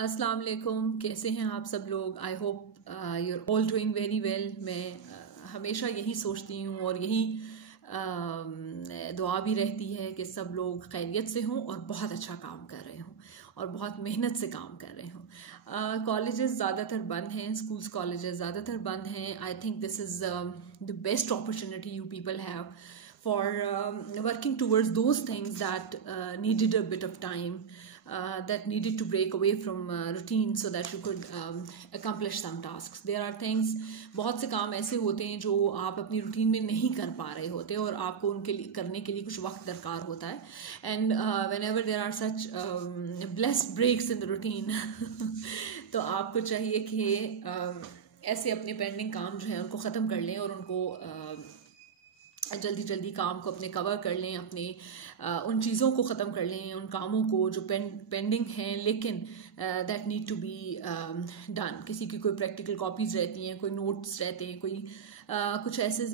अस्सलाम वालेकुम, कैसे हैं आप सब लोग। I hope your all doing very well. मैं हमेशा यही सोचती हूँ और यही दुआ भी रहती है कि सब लोग खैरियत से हों और बहुत अच्छा काम कर रहे हों और बहुत मेहनत से काम कर रहे हों। कॉलेजेस ज़्यादातर बंद हैं, स्कूल्स कॉलेजेस ज़्यादातर बंद हैं। I think this is the best opportunity you people have for working towards those things that needed a bit of time, that needed to break away from routine so that you could accomplish some tasks. There are things, बहुत से काम ऐसे होते हैं जो आप अपनी routine में नहीं कर पा रहे होते और आपको उनके लिए करने के लिए कुछ वक्त दरकार होता है. And whenever there are such blessed breaks in the routine तो आपको चाहिए कि ऐसे अपने पेंडिंग काम जो है उनको ख़त्म कर लें और उनको जल्दी जल्दी काम को अपने कवर कर लें, अपने उन चीज़ों को ख़त्म कर लें, उन कामों को जो पेंडिंग हैं लेकिन that need to be done. किसी की कोई प्रैक्टिकल कॉपीज़ रहती हैं, कोई नोट्स रहते हैं, कोई कुछ ऐसे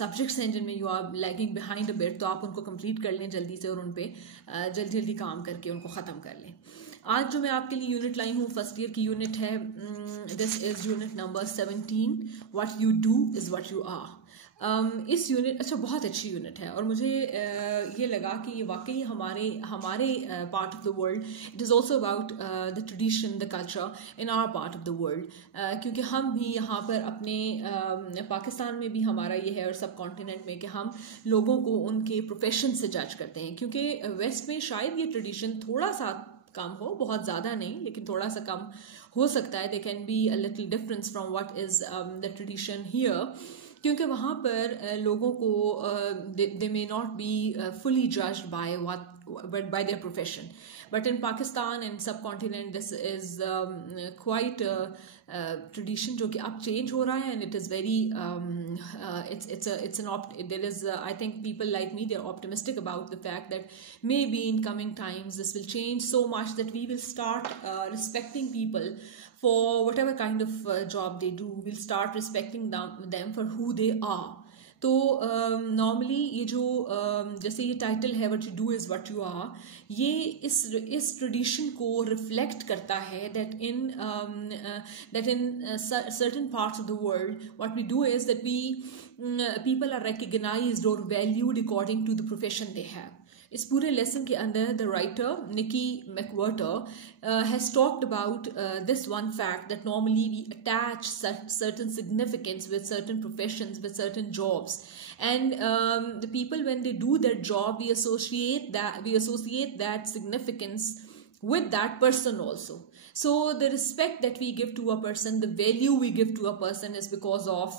सब्जेक्ट्स हैं जिनमें you are lagging behind a bit, तो आप उनको कंप्लीट कर लें जल्दी से और उन पर जल्दी जल्दी काम करके उनको ख़त्म कर लें. आज जो मैं आपके लिए यूनिट लाई हूँ, फर्स्ट ईयर की यूनिट है. This is unit number 17. What you do is what you are. इस यूनिट बहुत अच्छी यूनिट है और मुझे ये लगा कि ये वाकई हमारे part of the world, it is also about the tradition, the culture in our part of the world. क्योंकि हम भी यहाँ पर अपने पाकिस्तान में भी हमारा ये है और सब कॉन्टिनेंट में कि हम लोगों को उनके प्रोफेशन से जज करते हैं. क्योंकि वेस्ट में शायद ये ट्रेडिशन थोड़ा सा कम हो, बहुत ज़्यादा नहीं लेकिन थोड़ा सा कम हो सकता है. They can be a little difference from what is the tradition here, क्योंकि वहाँ पर लोगों को they may not be fully judged by by their profession. But in Pakistan and subcontinent this is quite tradition जो कि अब change हो रहा है. And it is very there is I think people like me, they're optimistic about the fact that maybe in coming times this will change so much that we will start respecting people for whatever kind of job they do. We'll start respecting them for who they are. तो normally ये जो जैसे ये title है what you do is what you are, ये इस tradition को reflect करता है that in certain parts of the world what we do is that we people are recognised और valued according to the profession they have. इस पूरे lesson के अंदर the writer Nickie McWhorter has talked about this one fact that normally we attach certain significance with certain professions, with certain jobs, and the people, when they do their job, we associate that significance with that person also. So the respect that we give to a person, the value we give to a person is because of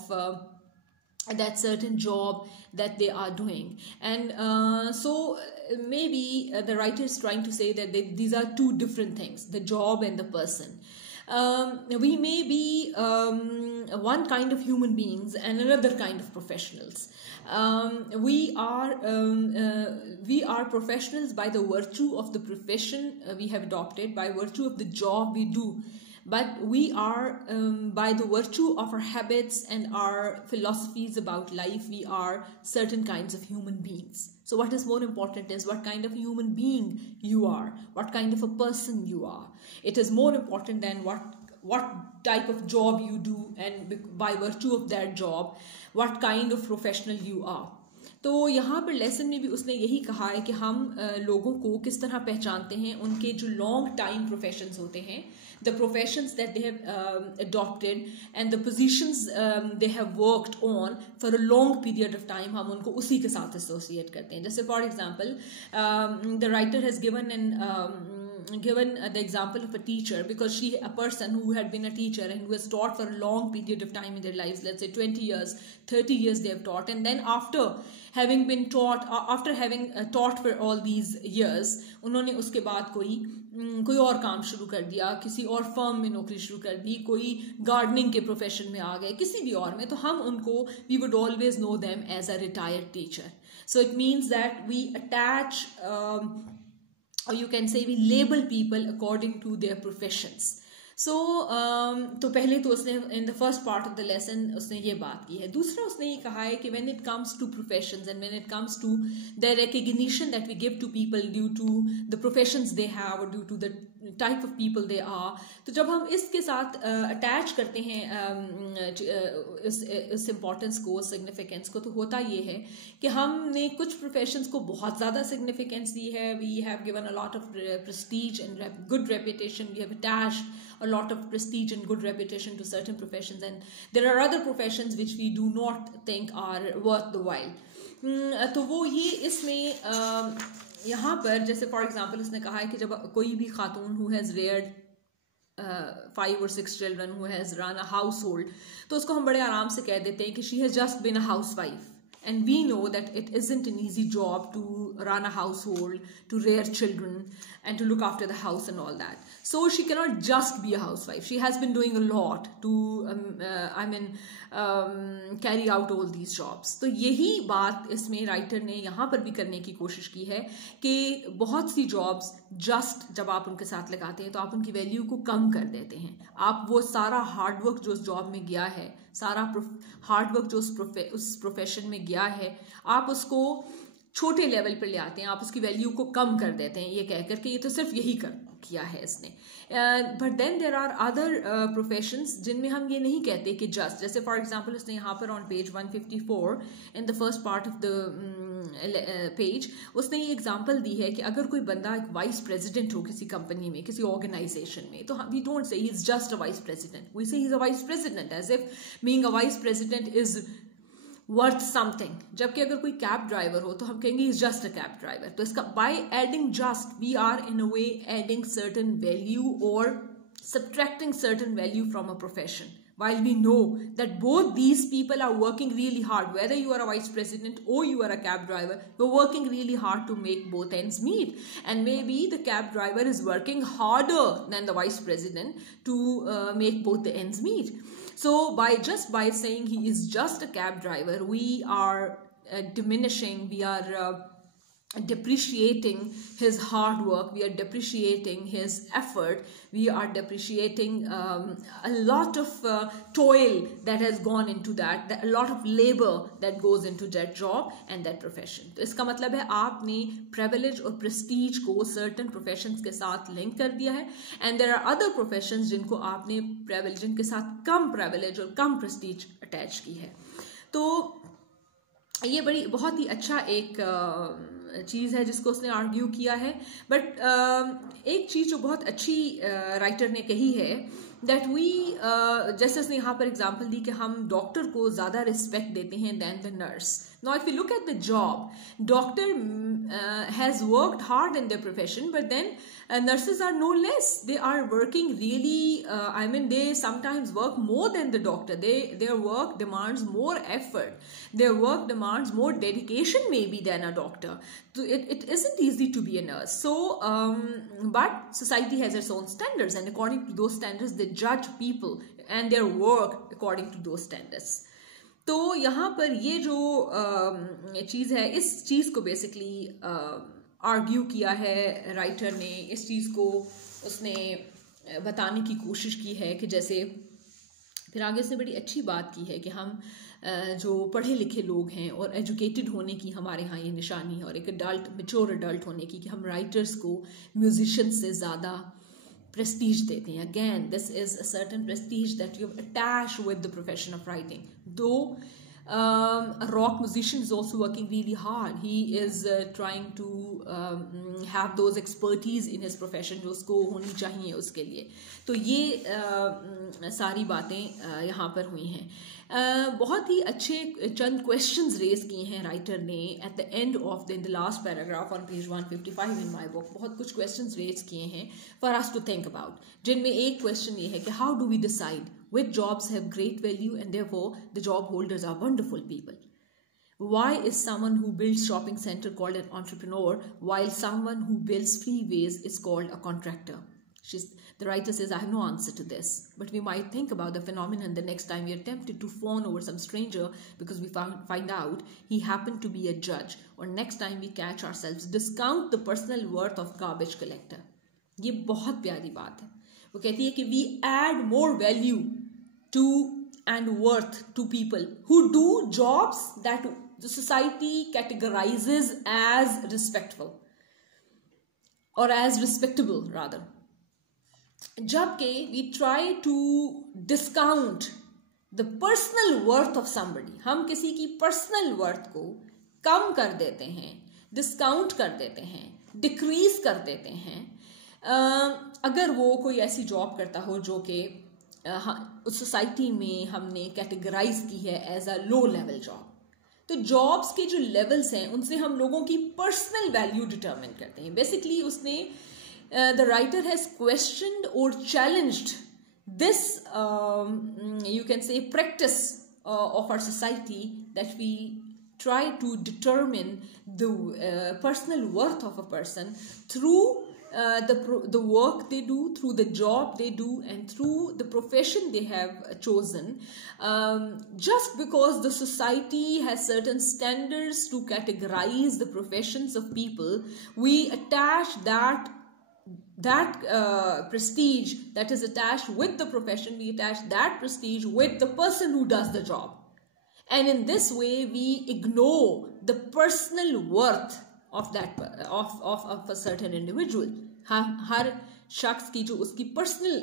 that certain job that they are doing. And so maybe the writer is trying to say that these are two different things, the job and the person. We may be one kind of human beings and another kind of professionals. We are professionals by the virtue of the profession we have adopted, by virtue of the job we do. But we are, by the virtue of our habits and our philosophies about life, we are certain kinds of human beings. So what is more important is what kind of human being you are, what kind of a person you are. It is more important than what type of job you do, and by virtue of that job, what kind of professional you are. तो यहाँ पर lesson में भी उसने यही कहा है कि हम लोगों को किस तरह पहचानते हैं, उनके जो लॉन्ग टाइम प्रोफेशंस होते हैं, the professions that they have adopted and the positions they have worked on for a long period of time, हम उनको उसी के साथ एसोसिएट करते हैं. जैसे for example the writer has given the example of a teacher, because a person who had been a teacher and who has taught for a long period of time in their lives, let's say 20 years, 30 years they have taught, and then after having taught for all these years, उन्होंने उसके बाद कोई और काम शुरू कर दिया, किसी और फर्म में नौकरी शुरू कर दी, कोई गार्डनिंग के प्रोफेशन में आ गए, किसी भी और में, तो हम उनको we would always know them as a retired teacher. So it means that we attach or you can say we label people according to their professions. तो पहले तो उसने in the first part of the lesson उसने ये बात की है. दूसरा उसने ये कहा है कि when it comes to professions and when it comes to the recognition that we give to people due to the professions they have और due to the type of people they are, तो जब हम इसके साथ attach करते हैं इस importance को, सिग्निफिकेंस को, तो होता ये है कि हमने कुछ प्रोफेशंस को बहुत ज़्यादा सिग्निफिकेंस दी है. We have given a lot of prestige and good reputation. We have attached a lot of prestige and good reputation to certain professions, and there are other professions which we do not think are worth the while. तो वो ये इसमें यहाँ पर जैसे for example उसने कहा है कि जब कोई भी खातून who has reared 5 or 6 children, who has run a household, तो उसको हम बड़े आराम से कह देते हैं कि she has just been a housewife. And we know that it isn't an easy job to run a household, to rear children, and to look after the house and all that. So she cannot just be a housewife. She has been doing a lot to, carry out all these jobs. तो यही बात इसमें writer ने यहाँ पर भी करने की कोशिश की है कि बहुत सी जॉब्स जस्ट जब आप उनके साथ लगाते हैं तो आप उनकी वैल्यू को कम कर देते हैं. आप वो सारा हार्डवर्क जो उस जॉब में गया है, सारा हार्डवर्क जो उस प्रोफेशन में गया है, आप उसको छोटे लेवल पर ले आते हैं, आप उसकी वैल्यू को कम कर देते हैं ये कहकर के ये तो सिर्फ यही किया है इसने. But then there are other professions जिनमें हम ये नहीं कहते कि जस्ट, जैसे फॉर एग्जांपल उसने यहाँ पर on page 154 in the first part of the page उसने ये एग्जांपल दी है कि अगर कोई बंदा एक वाइस प्रेसिडेंट हो किसी कंपनी में, किसी ऑर्गेनाइजेशन में, तो we don't say he is just a vice president, we say he is a vice president as if being a vice president is worth something. जबकि अगर कोई कैब ड्राइवर हो तो हम कहेंगे is just a cab driver. तो इसका by adding just we are in a way adding certain value और subtracting certain value from a profession, while we know that both these people are working really hard. Whether you are a vice president or you are a cab driver, you're working really hard to make both ends meet, and maybe the cab driver is working harder than the vice president to make both the ends meet. So by saying he is just a cab driver, we are diminishing, we are depreciating his hard work, we are depreciating his effort, we are depreciating a lot of toil that has gone into that, a lot of labor that goes into that job and that profession. तो इसका मतलब है आपने privilege और prestige को certain professions के साथ link कर दिया है, and there are other professions जिनको आपने privilege, जिनके साथ कम privilege और कम prestige attach की है. तो ये बहुत ही अच्छा एक चीज़ है जिसको उसने आर्ग्यू किया है. बट एक चीज़ जो बहुत अच्छी राइटर ने कही है दैट वी, जैसे उसने यहाँ पर एग्जांपल दी कि हम डॉक्टर को ज़्यादा रिस्पेक्ट देते हैं than the nurse. Now if you look at the job, doctor has worked hard in their profession, but then nurses are no less. They are working really, they sometimes work more than the doctor. Their work demands more effort. Their work demands more dedication maybe than a doctor. So it isn't easy to be a nurse. So, but society has its own standards, and according to those standards, they judge people and their work according to those standards. तो यहाँ पर ये जो चीज़ है, इस चीज़ को basically argue किया है राइटर ने. इस चीज़ को उसने बताने की कोशिश की है कि जैसे फिर आगे उसने बड़ी अच्छी बात की है कि हम जो पढ़े लिखे लोग हैं और एजुकेटेड होने की हमारे यहाँ ये निशानी है, और एक अडल्ट, मेच्योर अडल्ट होने की, कि हम राइटर्स को म्यूजिशियंस से ज़्यादा prestige देते हैं. Again, this is a certain prestige that you've attached with the profession of writing. Though a rock musician is also working really hard. He is trying to have those expertise in his profession जो उसको होनी चाहिए उसके लिए. तो ये सारी बातें यहाँ पर हुई हैं. बहुत ही अच्छे चंद क्वेश्चंस रेज किए हैं राइटर ने at the end of the last paragraph on page 155 in my book. बहुत कुछ क्वेश्चंस रेज किए हैं for us to think about, जिनमें एक क्वेश्चन ये है कि how do we decide which jobs have great value and therefore the job holders are wonderful people? Why is someone who builds shopping center called an entrepreneur while someone who builds freeways is called a contractor? The writer says, I have no answer to this, but we might think about the phenomenon the next time we are tempted to fawn over some stranger because we find out he happened to be a judge, or next time we catch ourselves discount the personal worth of garbage collector. ये बहुत प्यारी बात है. वो कहती है कि we add more value to and worth to people who do jobs that the society categorises as respectful और एज रिस्पेक्टेबल रादर, जबकि we try to discount the personal worth of somebody. हम किसी की पर्सनल वर्थ को कम कर देते हैं, discount कर देते हैं, डिक्रीज कर देते हैं अगर वो कोई ऐसी जॉब करता हो जो कि उस सोसाइटी में हमने कैटेगराइज की है as a low level job. तो जॉब्स के जो लेवल्स हैं उनसे हम लोगों की पर्सनल वैल्यू डिटरमिन करते हैं। बेसिकली उसने द राइटर हैज क्वेश्चनड और challenged this you can say practice of our society that we try to determine the personal worth of a person through the work they do, through the job they do, and through the profession they have chosen. Just because the society has certain standards to categorize the professions of people, we attach that prestige that is attached with the profession, we attach that prestige with the person who does the job, and in this way we ignore the personal worth of that of a certain individual. हर शख्स की जो उसकी personal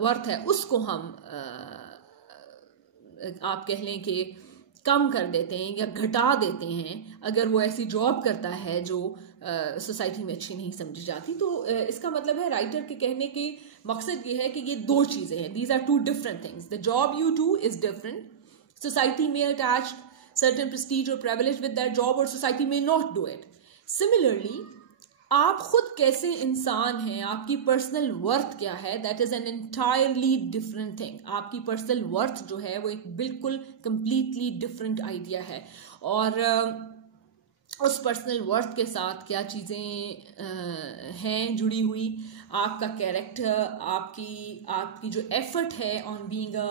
worth है उसको हम आप कह लें कि कम कर देते हैं या घटा देते हैं अगर वो ऐसी जॉब करता है जो सोसाइटी में अच्छी नहीं समझी जाती। तो इसका मतलब है राइटर के कहने के मकसद ये है कि ये दो चीज़ें हैं, these are two different things. The job you do is different, society में attach certain prestige or privilege with that job, or society may not do it. Similarly, आप खुद कैसे इंसान हैं, आपकी पर्सनल वर्थ क्या है, that is an entirely different thing. आपकी पर्सनल वर्थ जो है वो एक बिल्कुल कंप्लीटली डिफरेंट आइडिया है, और उस पर्सनल वर्थ के साथ क्या चीज़ें हैं जुड़ी हुई, आपका कैरेक्टर, आपकी जो एफर्ट है on being a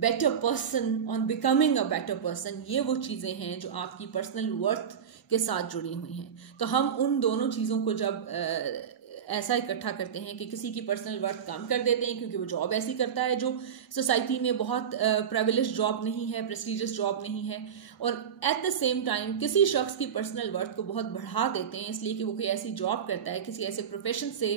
better person, on becoming a better person, ये वो चीज़ें हैं जो आपकी पर्सनल वर्थ के साथ जुड़ी हुई हैं। तो हम उन दोनों चीज़ों को जब ऐसा इकट्ठा करते हैं कि किसी की पर्सनल वर्थ कम कर देते हैं क्योंकि वो जॉब ऐसी करता है जो सोसाइटी में बहुत प्रिविलेज जॉब नहीं है, प्रेस्टिजियस जॉब नहीं है, और एट द सेम टाइम किसी शख्स की पर्सनल वर्थ को बहुत बढ़ा देते हैं इसलिए कि वो कोई ऐसी जॉब करता है, किसी ऐसे प्रोफेशन से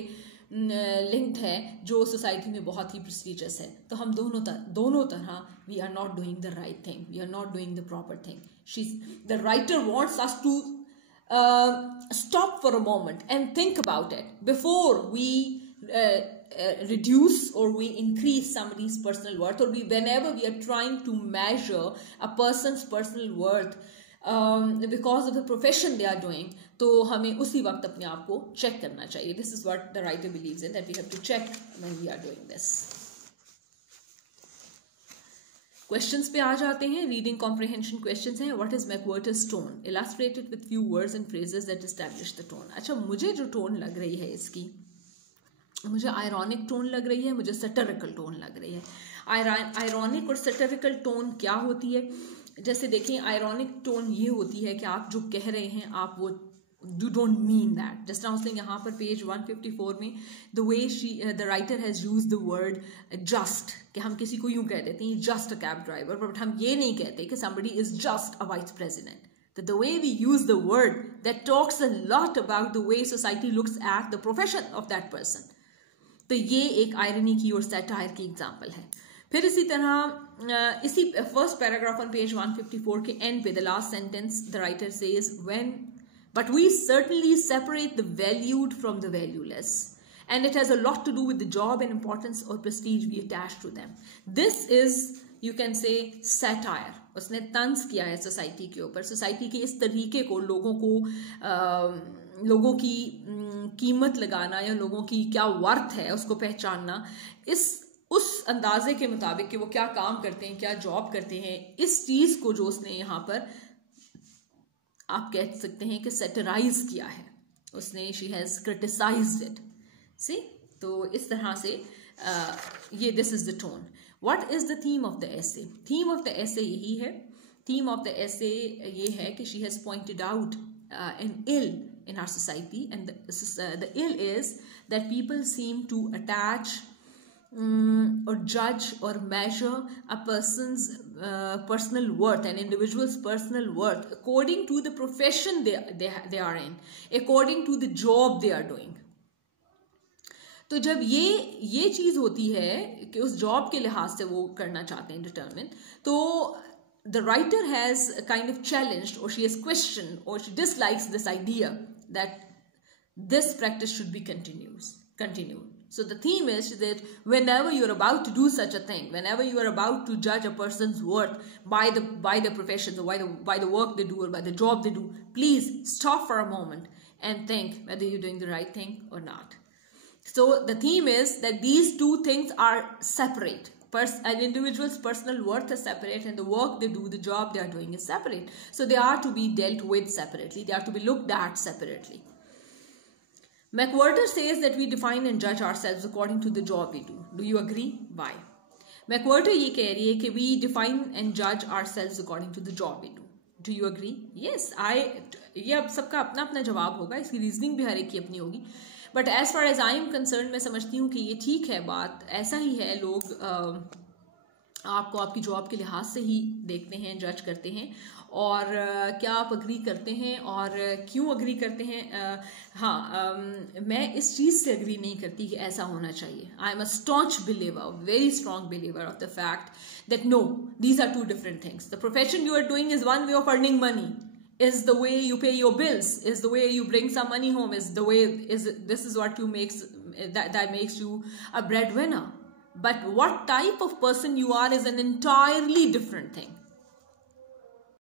लिंक्ड है जो सोसाइटी में बहुत ही प्रेस्टिजियस है। तो हम दोनों तरह we are not doing the right thing, we are not doing the proper thing. The writer wants us to stop for a moment and think about it before we reduce or we increase somebody's personal worth, or whenever we are trying to measure a person's personal worth because of the profession they are doing, तो हमें उसी वक्त अपने आप को check करना चाहिए। This is what the writer believes in, that we have to check when we are doing this. Questions पे आ जाते हैं। रीडिंग कॉम्प्रिहेंशन क्वेश्चंस हैं। What is McWhorter's tone, illustrated with few words and phrases that establish the tone. अच्छा, मुझे जो tone लग रही है इसकी, मुझे आयरॉनिक टोन लग रही है, मुझे सैटिरिकल टोन लग रही है। आयरॉनिक और सैटिरिकल टोन क्या होती है? जैसे देखिए, आयरॉनिक टोन ये होती है कि आप जो कह रहे हैं आप वो you don't mean that. जिस तरह उसने यहाँ पर पेज 154 में the way the writer has used the word just, कि हम किसी को यूं कह देते हैं just a cab driver, but हम ये नहीं कहते कि somebody is just a vice president. That the way we use the word that talks a lot about the way society looks at the profession of that person. तो ये एक irony की और सैटायर की एग्जाम्पल है। फिर इसी तरह इसी फर्स्ट पैराग्राफ ऑन पेज 154 के एंड पे the last sentence the writer says But we certainly separate the valued from the valueless, and it has a lot to do with the job and importance or prestige we attach to them. This is, you can say, satire. उसने तंज किया है society के ऊपर, society के इस तरीके को, लोगों की कीमत लगाना या लोगों की क्या वर्थ है उसको पहचानना, उस अंदाजे के मुताबिक कि वो क्या काम करते हैं, क्या जॉब करते हैं, इस चीज़ को जो उसने यहाँ पर आप कह सकते हैं कि सेटराइज किया है उसने, she has criticised it. See, तो इस तरह से ये this is the tone. What is the theme of the essay? Theme of the essay यही है, थीम ऑफ द एसे ये है कि she has pointed out an ill in our society, and the ill is that people seem to attach or judge or measure a person's personal worth, an individual's personal worth, according to the profession they are in, according to the job they are doing. तो जब ये चीज़ होती है कि उस job के लिहाज से वो करना चाहते हैं डिटरमिन, तो the writer has kind of challenged, or she has questioned, or she dislikes this idea that this practice should be continued. So the theme is that whenever you are about to do such a thing, whenever you are about to judge a person's worth by the profession, or by the work they do, or by the job they do, please stop for a moment and think whether you're doing the right thing or not. So the theme is that these two things are separate. An individual's personal worth is separate, and the work they do, the job they are doing, is separate. So they are to be dealt with separately. They are to be looked at separately. McWhirter says that we define and judge ourselves according to the job we do. Do you agree? Why? McWhirter ये कह रही है कि we define and judge ourselves according to the job we do. Do you agree? Yes, ये अब सबका अपना अपना जवाब होगा, इसकी रीजनिंग भी हर एक की अपनी होगी. But as far as I am concerned, मैं समझती हूँ कि ये ठीक है, बात ऐसा ही है. लोग आपको आपकी जॉब के लिहाज से ही देखते हैं, जज करते हैं, और क्या आप अग्री करते हैं और क्यों अग्री करते हैं. मैं इस चीज़ से अग्री नहीं करती कि ऐसा होना चाहिए. I am a staunch believer, very strong believer of the fact that no, these are two different things. The profession you are doing is one way of earning money, is the way you pay your bills, is the way you bring some money home, this is what that makes you a breadwinner. But what type of person you are is an entirely different thing.